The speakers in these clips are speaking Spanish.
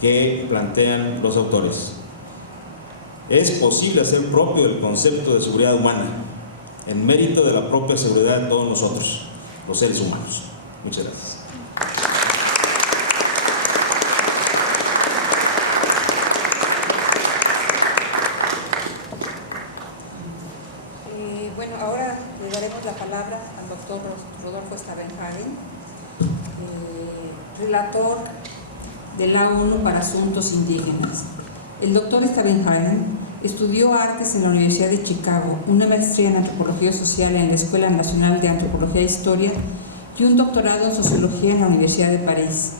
que plantean los autores. Es posible hacer propio el concepto de seguridad humana en mérito de la propia seguridad de todos nosotros, los seres humanos. Muchas gracias. Bueno, ahora le daremos la palabra al doctor Rodolfo Stavenhagen, relator de la ONU para Asuntos Indígenas. El doctor Stavenhagen estudió artes en la Universidad de Chicago, una maestría en antropología social en la Escuela Nacional de Antropología e Historia y un doctorado en sociología en la Universidad de París.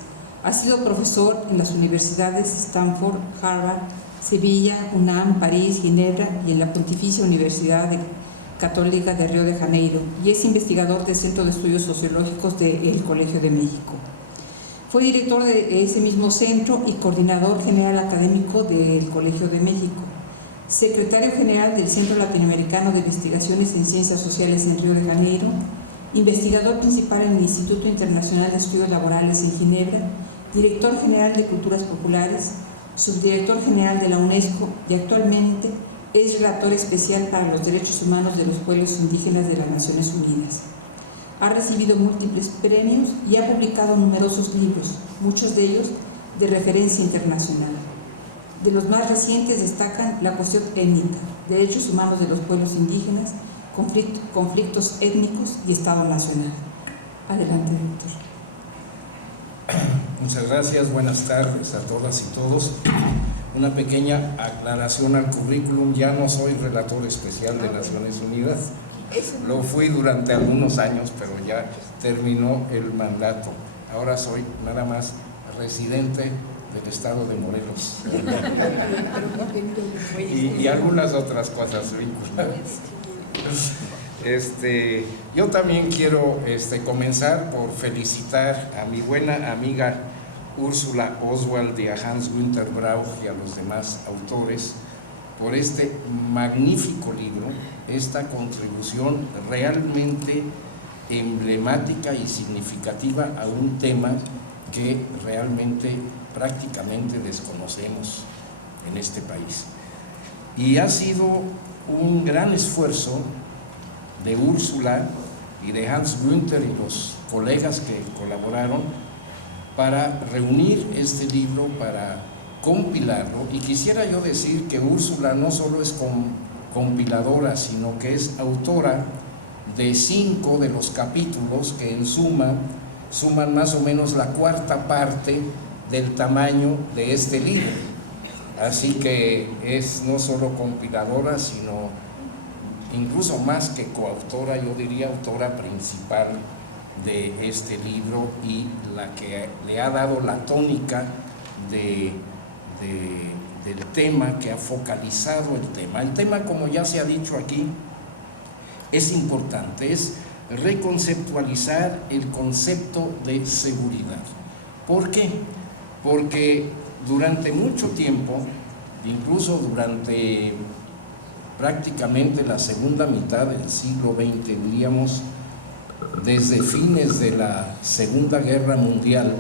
Ha sido profesor en las universidades Stanford, Harvard, Sevilla, UNAM, París, Ginebra y en la Pontificia Universidad Católica de Río de Janeiro, y es investigador del Centro de Estudios Sociológicos del Colegio de México. Fue director de ese mismo centro y coordinador general académico del Colegio de México, secretario general del Centro Latinoamericano de Investigaciones en Ciencias Sociales en Río de Janeiro, investigador principal en el Instituto Internacional de Estudios Laborales en Ginebra, director general de Culturas Populares, subdirector general de la UNESCO y actualmente es relator especial para los derechos humanos de los pueblos indígenas de las Naciones Unidas. Ha recibido múltiples premios y ha publicado numerosos libros, muchos de ellos de referencia internacional. De los más recientes destacan La cuestión étnica, Derechos humanos de los pueblos indígenas, conflictos étnicos y Estado nacional. Adelante, doctor. Muchas gracias, buenas tardes a todas y todos. Una pequeña aclaración al currículum: ya no soy relator especial de Naciones Unidas, lo fui durante algunos años, pero ya terminó el mandato. Ahora soy nada más residente del estado de Morelos y algunas otras cosas vinculadas. Yo también quiero comenzar por felicitar a mi buena amiga Úrsula Oswald y a Hans Günther Brauch y a los demás autores por este magnífico libro, esta contribución realmente emblemática y significativa a un tema que realmente prácticamente desconocemos en este país. Y ha sido un gran esfuerzo de Úrsula y de Hans Günther y los colegas que colaboraron para reunir este libro, para compilarlo. Y quisiera yo decir que Úrsula no solo es compiladora, sino que es autora de 5 de los capítulos que en suma suman más o menos la cuarta parte del tamaño de este libro. Así que es no solo compiladora, sino incluso más que coautora, yo diría autora principal de este libro y la que le ha dado la tónica del tema, que ha focalizado el tema. El tema, como ya se ha dicho aquí, es importante, es reconceptualizar el concepto de seguridad. ¿Por qué? Porque durante mucho tiempo, incluso durante prácticamente la segunda mitad del siglo XX, diríamos, desde fines de la Segunda Guerra Mundial,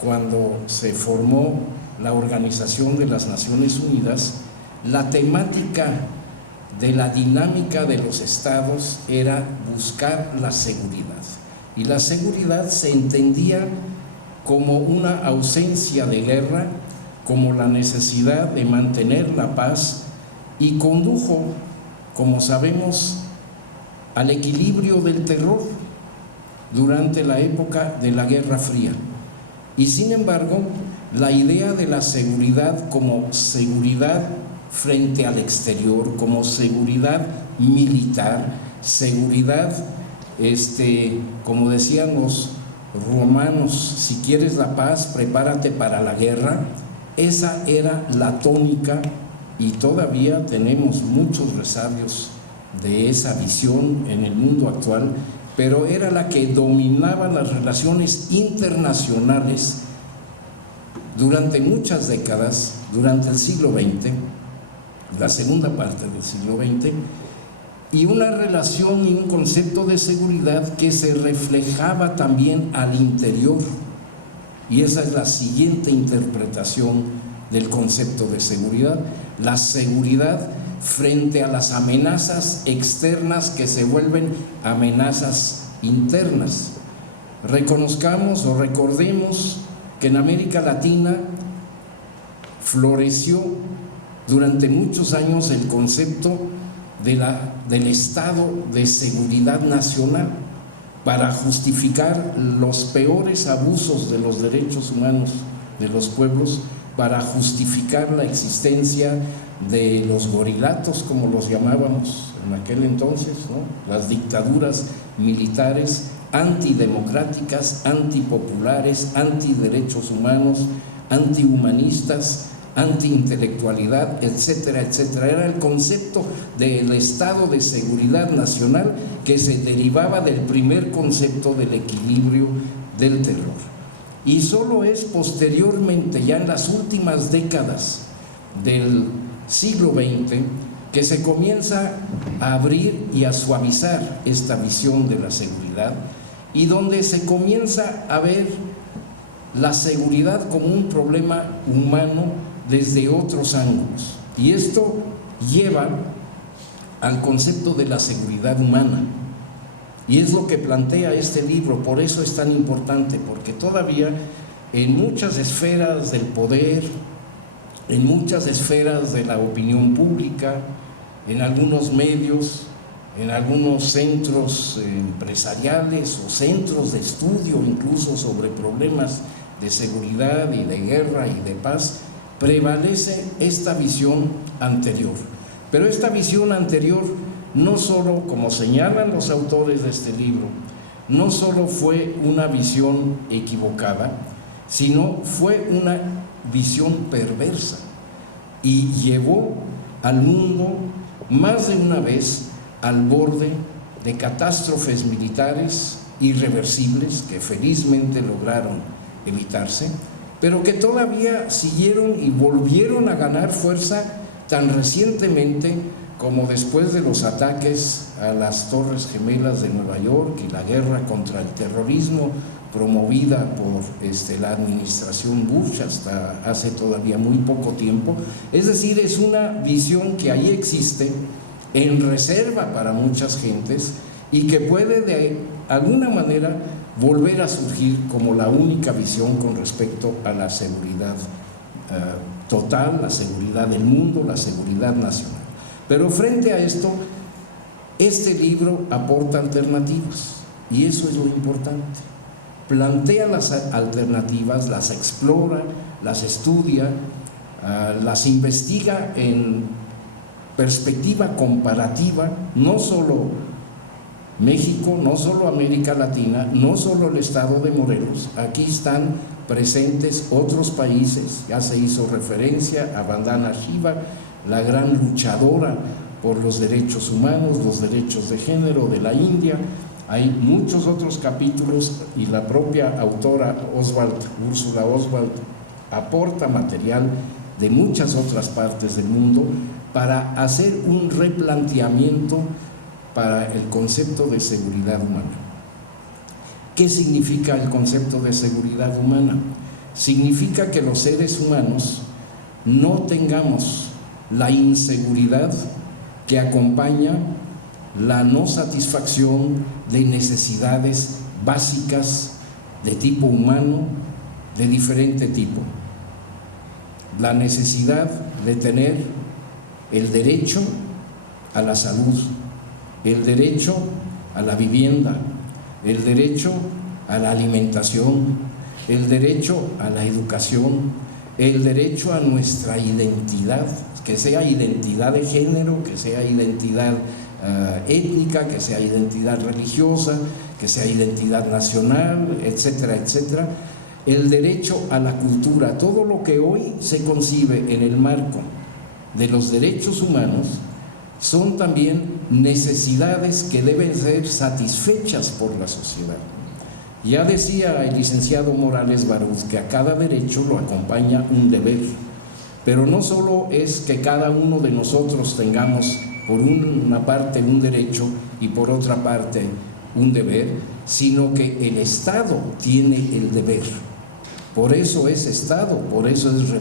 cuando se formó la Organización de las Naciones Unidas, la temática de la dinámica de los estados era buscar la seguridad. Y la seguridad se entendía como una ausencia de guerra, como la necesidad de mantener la paz, y condujo, como sabemos, al equilibrio del terror durante la época de la Guerra Fría. Y sin embargo, la idea de la seguridad como seguridad frente al exterior, como seguridad militar, seguridad, como decían los romanos, si quieres la paz, prepárate para la guerra. Esa era la tónica, y todavía tenemos muchos resabios de esa visión en el mundo actual, pero era la que dominaba las relaciones internacionales durante muchas décadas, durante el siglo XX, la segunda parte del siglo XX, y una relación y un concepto de seguridad que se reflejaba también al interior Y esa es la siguiente interpretación del concepto de seguridad: la seguridad frente a las amenazas externas que se vuelven amenazas internas. Reconozcamos o recordemos que en América Latina floreció durante muchos años el concepto del estado de seguridad nacional para justificar los peores abusos de los derechos humanos de los pueblos, para justificar la existencia de los gorilatos, como los llamábamos en aquel entonces, ¿no? Las dictaduras militares antidemocráticas, antipopulares, antiderechos humanos, antihumanistas, antiintelectualidad, etcétera, etcétera. Era el concepto del estado de seguridad nacional que se derivaba del primer concepto del equilibrio del terror. Y solo es posteriormente, ya en las últimas décadas del siglo XX, que se comienza a abrir y a suavizar esta visión de la seguridad, y donde se comienza a ver la seguridad como un problema humano desde otros ángulos. Y esto lleva al concepto de la seguridad humana. Y es lo que plantea este libro. Por eso es tan importante, porque todavía en muchas esferas del poder, en muchas esferas de la opinión pública, en algunos medios, en algunos centros empresariales o centros de estudio incluso sobre problemas de seguridad y de guerra y de paz, prevalece esta visión anterior. Pero esta visión anterior no solo, como señalan los autores de este libro, no solo fue una visión equivocada, sino fue una visión perversa y llevó al mundo más de una vez al borde de catástrofes militares irreversibles que felizmente lograron evitarse, pero que todavía siguieron y volvieron a ganar fuerza tan recientemente como después de los ataques a las Torres Gemelas de Nueva York y la guerra contra el terrorismo promovida por la administración Bush hasta hace todavía muy poco tiempo. Es decir, es una visión que ahí existe en reserva para muchas gentes y que puede de alguna manera volver a surgir como la única visión con respecto a la seguridad total, la seguridad del mundo, la seguridad nacional. Pero frente a esto, este libro aporta alternativas y eso es lo importante. Plantea las alternativas, las explora, las estudia, las investiga en perspectiva comparativa, no solo México, no solo América Latina, no solo el estado de Morelos. Aquí están presentes otros países. Ya se hizo referencia a Vandana Shiva, la gran luchadora por los derechos humanos, los derechos de género de la India. Hay muchos otros capítulos y la propia autora Úrsula Oswald, aporta material de muchas otras partes del mundo para hacer un replanteamiento para el concepto de seguridad humana. ¿Qué significa el concepto de seguridad humana? Significa que los seres humanos no tengamos la inseguridad que acompaña la no satisfacción de necesidades básicas de tipo humano, de diferente tipo. La necesidad de tener el derecho a la salud, el derecho a la vivienda, el derecho a la alimentación, el derecho a la educación, el derecho a nuestra identidad, que sea identidad de género, que sea identidad étnica, que sea identidad religiosa, que sea identidad nacional, etcétera, etcétera. El derecho a la cultura, todo lo que hoy se concibe en el marco de los derechos humanos, son también necesidades que deben ser satisfechas por la sociedad. Ya decía el licenciado Morales Barús que a cada derecho lo acompaña un deber, pero no solo es que cada uno de nosotros tengamos por una parte un derecho y por otra parte un deber, sino que el Estado tiene el deber, Por eso es Estado, por eso es